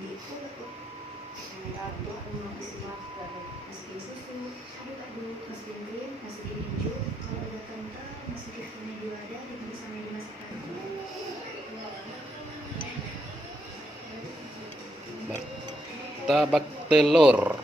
gitu tuh. Aku masukin susu, aduk masukin krim, masukin keju. Kalau udah kental, masukin vanili ada, direbus sampai dimasakkan. Martabak telur.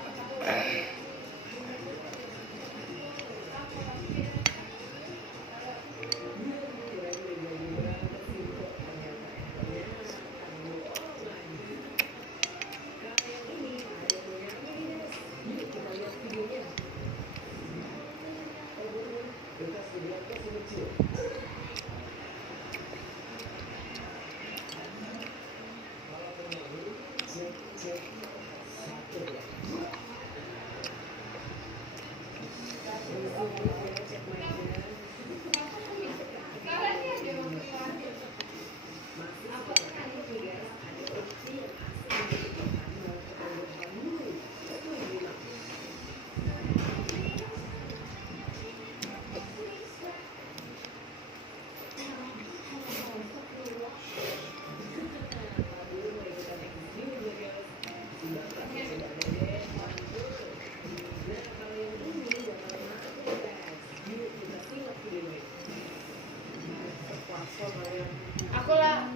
Aku lah,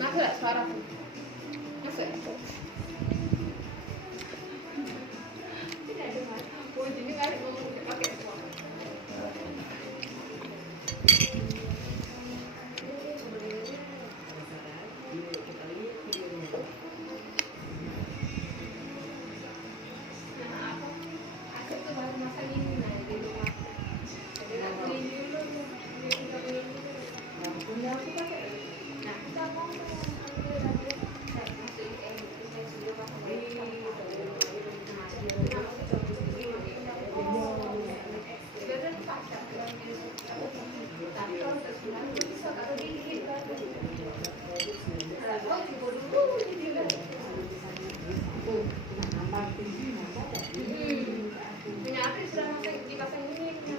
masuk lah suara aku. Masuk. Tidak ada mas. Aku jadi kali ngomong pakai suara. Aku tuh baru masak ini nah di rumah. Jadi aku ini dulu. Punya aku pakai. Nah kita mau ambil lagi. Masukin kita sudah pakai. Punya aku sudah masak dipasang ini.